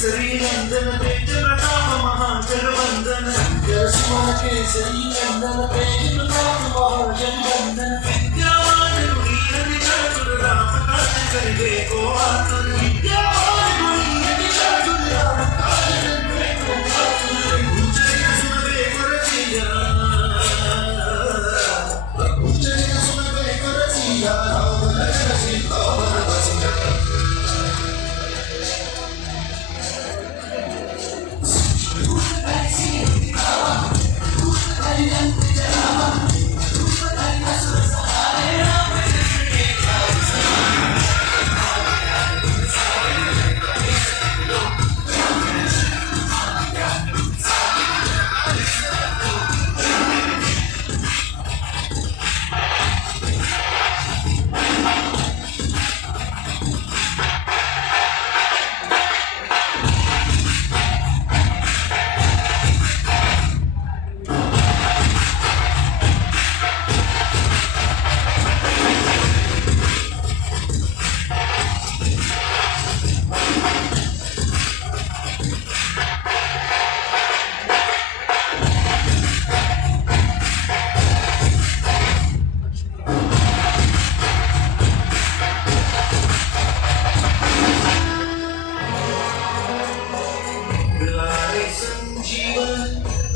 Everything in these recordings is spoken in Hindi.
केसरी नंदन तेज प्रताप महाजगवंदन सुमन केसरी नंदन तेज प्रताप महाजगवंदन विद्यावान गुणी अति चातुर राम काज करिबे को आतुर विद्यावान गुणी अति चातुर राम काज करिबे को आतुर उच्चैः सुनबे करसिया उच्चैः सुनबे करसिया राम लखन सीता वन बसिया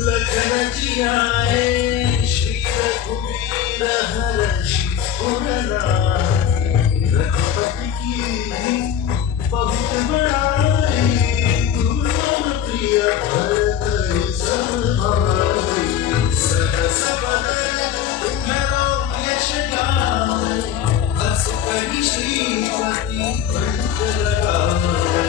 लखन जियाए श्री रघुवीर हर्षि उर लाए रघुपति की बहुत बड़ाई तुम प्रिय भरत सब भाई सहस बदन तुम्हारो यश गाए बस कहि श्रीपति कंठ लगाए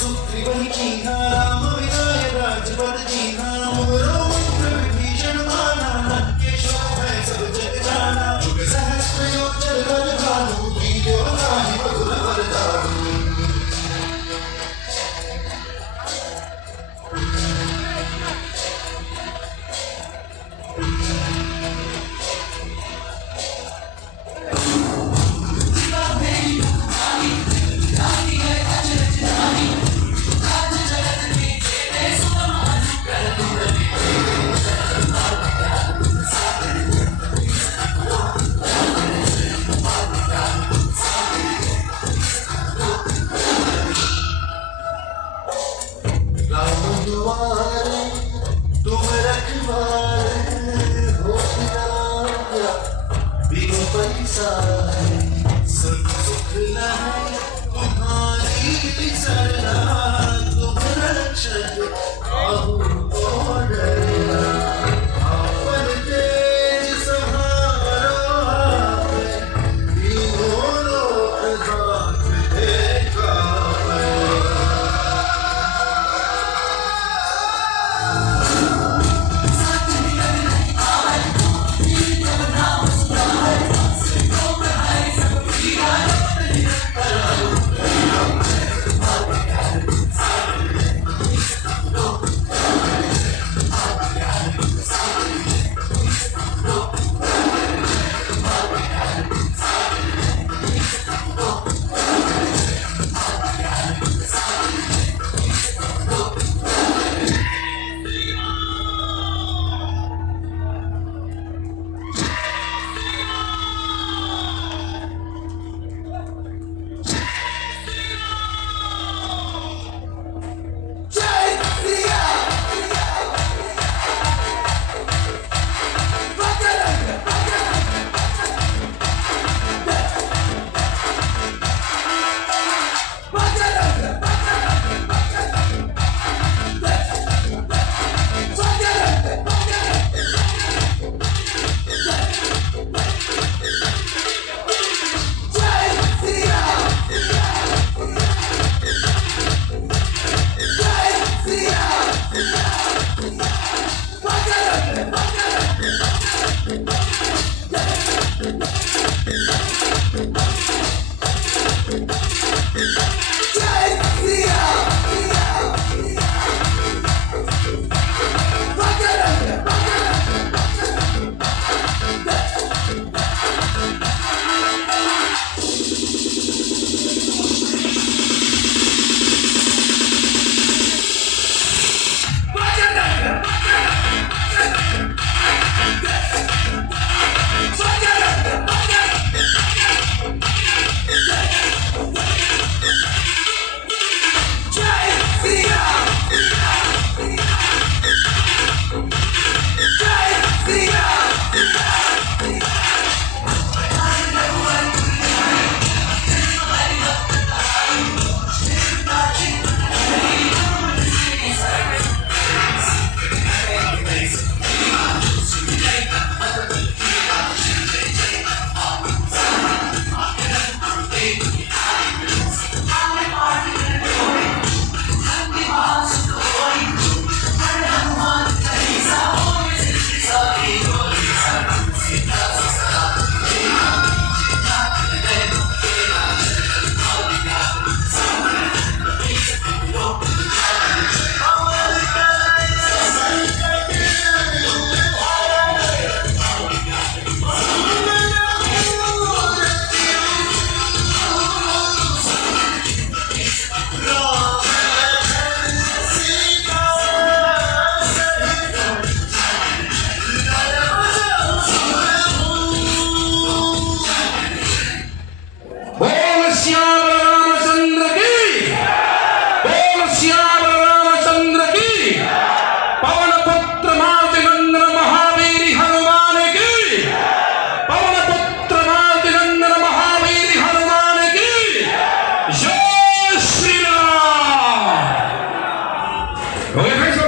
सुग्रीवन कीन्हा राम विनाय राजपद दीन्हा मोरो मंत्र विभीषण माना लंकेश्वर भय सब जग जाना जुग सहस्त्र योजन वर भानु लील्यो नाहि मधुर वरदानु तुम रखवारे हो पिता बिनु पैसारे सब सुख लहै तुम्हारी सरना।